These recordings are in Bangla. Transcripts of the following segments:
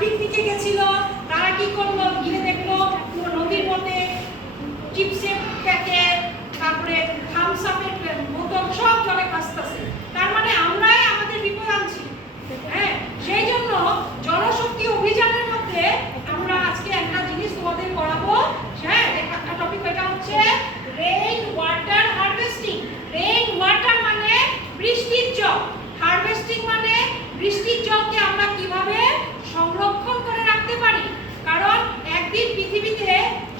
পিকনিকে গেছিল, তারা কি করলো, গিয়ে দেখলো পুরো নদীর মধ্যে চিপসের প্যাকেট, তারপরে থামস আপের বোতল সব জলে ভাসতেছে। তার মানে আমরাই আমাদের বিপদ আনছি। হ্যাঁ, সেই জন্য জলশক্তি অভিযানের মধ্যে আমরা আজকে একটা জিনিস তোমাদের করাবো। হ্যাঁ, একটা টপিক, এটা হচ্ছে rain water harvesting. Rain water মানে বৃষ্টির জল, হারভেস্টিং মানে বৃষ্টির জলকে আমরা কিভাবে সংরক্ষণ করে রাখতে পারি। কারণ একদিন পৃথিবীতে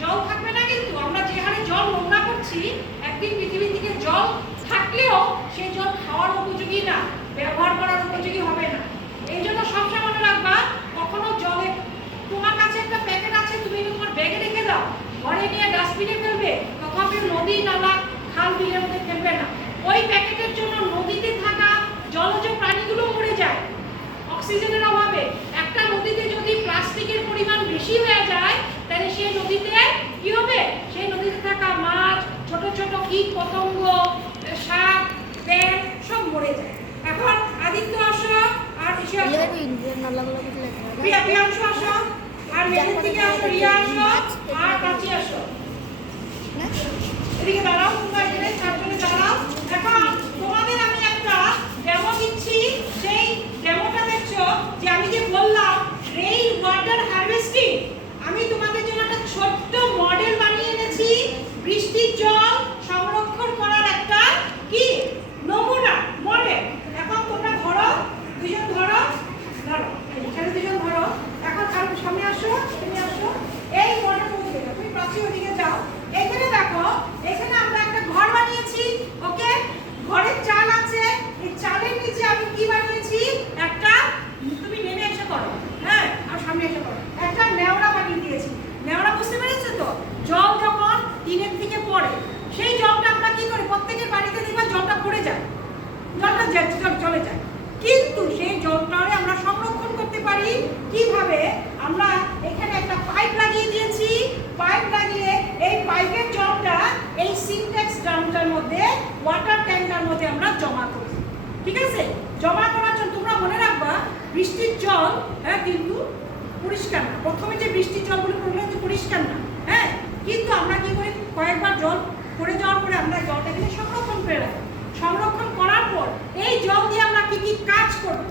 জল থাকবে না, কিন্তু আমরা যে হারে জল নোংরা করছি, একদিন পৃথিবী থেকে জল থাকলেও সেই জল খাওয়ার উপযোগী না, ব্যবহার করার উপযোগী হবে না। এই জন্য সবসময় মনে রাখবা, কখনো জলে তোমার কাছে একটা প্যাকেট আছে, তুমি এটা তোমার ব্যাগে রেখে দাও, ঘরে নিয়ে ডাস্টবিনে ফেলবে, তথাপি নদী নালা খাল বিলের মধ্যে ফেলবে না। ওই প্যাকেটের জন্য নদীতে থাকা জলজ প্রাণীগুলো মরে যায় অক্সিজেনের অভাবে। একটা নদীতে যদি প্লাস্টিকের পরিমাণ বেশি হয়ে যায়, তাহলে সেই নদীতে কি হবে, সেই নদীতে থাকা মাছ, ছোট ছোট কীট পতঙ্গ, সাপ, ব্যাঙ সব মরে যায়। এখন আদিত্য আসো, আর প্রিয়াংশু আসো, আর মেহের থেকে আসো, রিয়া আসো, আর কাছে আসো। এদিকে দাঁড়াও, তোমরা এখানে চারজনে দাঁড়াও। এখন তোমাদের আমি একটা ডেমো দিচ্ছি। সেই ডেমোটা দেখছো যে আমি যে বললাম রেইন ওয়াটার হারভেস্টিং, আমি তোমাদের জন্য একটা ছোট্ট মডেল বানিয়ে এনেছি। বৃষ্টির জল সংরক্ষণ করার একটা কি নমুনা মডেল। এখন তোমরা ধরো, দুজন ধরো, ধরো এখানে দুজন ধরো। এখন সামনে আসো, তুমি আসো, এই মডেলটা ওদিকে যাও, তুমি প্রাচীর ওদিকে যাও। এখানে দেখো, এখানে আমরা একটা ঘর বানিয়েছি। ওকে, ঘরের চাল আছে, এই চালের নিচে আমি কি বানিয়েছি, একটা, তুমি নেমে এসে করো, হ্যাঁ, আর সামনে এসে করো, একটা নেওড়া বানিয়ে দিয়েছি। নেওড়া বুঝতে পেরেছো তো? জল যখন টিনের থেকে পড়ে, সেই জলটা আমরা কি করি, প্রত্যেকের বাড়িতে দেখবা জলটা পড়ে যায়, জলটা চলে যায়, কিন্তু সেই জলটারে আমরা সংরক্ষণ করতে পারি কিভাবে? আমরা এখানে একটা পাইপ লাগিয়ে দিয়েছি। পাইপ লাগিয়ে এই পাইপের জলটা এই সিনটেক্স ড্রামটার মধ্যে, ওয়াটার ট্যাঙ্কার মধ্যে আমরা জমা করি। ঠিক আছে, জমা করার জন্য তোমরা মনে রাখবা, বৃষ্টির জল কিন্তু পরিষ্কার না। প্রথমে যে বৃষ্টির জলগুলো পড়লে পরিষ্কার না, হ্যাঁ, কিন্তু আমরা কি করি, কয়েকবার জল পড়ে যাওয়ার পরে আমরা জলটাকে সংরক্ষণ করে রাখি। সংরক্ষণ করার পর এই জল দিয়ে আমরা কি কি কাজ করব?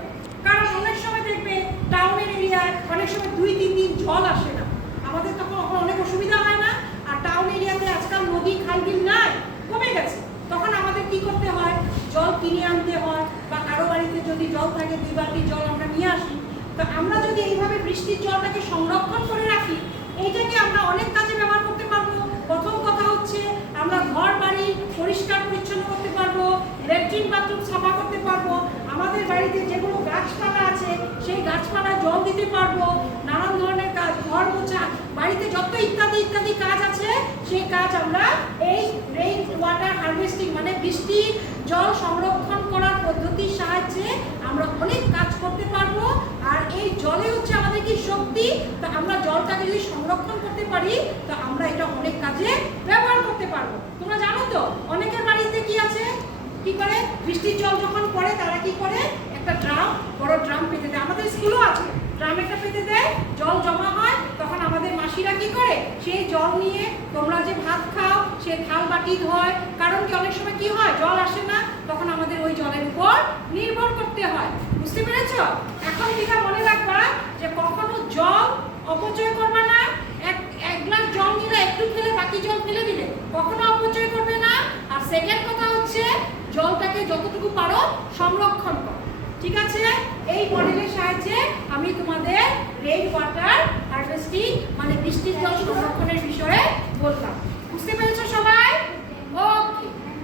কারণ অনেক সময় দেখবে টাউনের এরিয়ায় অনেক সময় 2-3 দিন জল আসে না, আমাদের তখন অনেক অসুবিধা হয় না। আর টাউন এরিয়াতে আজকাল নদী খাল বিল নাই, কমে গেছে, তখন আমাদের কি করতে হয়, জল কিনে আনতে হয়, বা কারো বাড়িতে যদি জল থাকে 2 বালতি জল আমরা নিয়ে আসি। তো আমরা যদি এইভাবে বৃষ্টির জলটাকে সংরক্ষণ করে রাখি, এইটাকে আমরা অনেক কাজে ব্যবহার করতে পারবো। প্রথম কথা হচ্ছে, আমরা ঘর বাড়ি পরিষ্কার পরিচ্ছন্ন করতে পারবো, ল্যাট্রিন বাথরুম সাফা করতে পারবো, আমাদের বাড়িতে যেগুলো গাছপালা আছে সেই গাছপালা জল দিতে পারবো, নানান ধরনের কাজ, ঘর মোছা, বাড়িতে যত ইত্যাদি ইত্যাদি কাজ আছে, সেই কাজ আমরা এই রেইন ওয়াটার হারভেস্টিং মানে বৃষ্টির জল সংরক্ষণ করার পদ্ধতির সাহায্যে আমরা অনেক কাজ করতে পারবো। আর এই জলে হচ্ছে আমাদের কি শক্তি, তা আমরা জলটাকে যদি সংরক্ষণ করতে পারি, তো আমরা এটা অনেক কাজে ব্যবহার করতে পারবো। তোমরা জানো তো, অনেকের বাড়িতে কি আছে, কি করে, বৃষ্টির জল যখন পড়ে তারা কি করে, একটা ড্রাম, বড় ড্রাম পেতে দেয়। আমাদের স্কুলও আছে, ড্রাম একটা পেতে দেয়, জল জমা হয়, তখন আমাদের মাসিরা কি করে, সেই জল নিয়ে তোমরা যে ভাত খাও, সে থাল বাটি ধোয়। কারণ কি, অনেক সময় কি হয়, জল আসে না, তখন আমাদের ওই জলের উপর নির্ভর করতে হয়। বুঝতে পেরেছ? এখন ঠিক মনে রাখবা যে কখনো জল অপচয় করবা না। এক গ্লাস জল নিলে একটু ফেলে বাকি জল ফেলে দিলে কখনো অপচয় করবে না। আর সেকেন্ড কথা হচ্ছে, জলটাকে যতটুকু পারো সংরক্ষণ করো। ঠিক আছে, এই মডেলের সাহায্যে আমি তোমাদের রেইন ওয়াটার হারভেস্টিং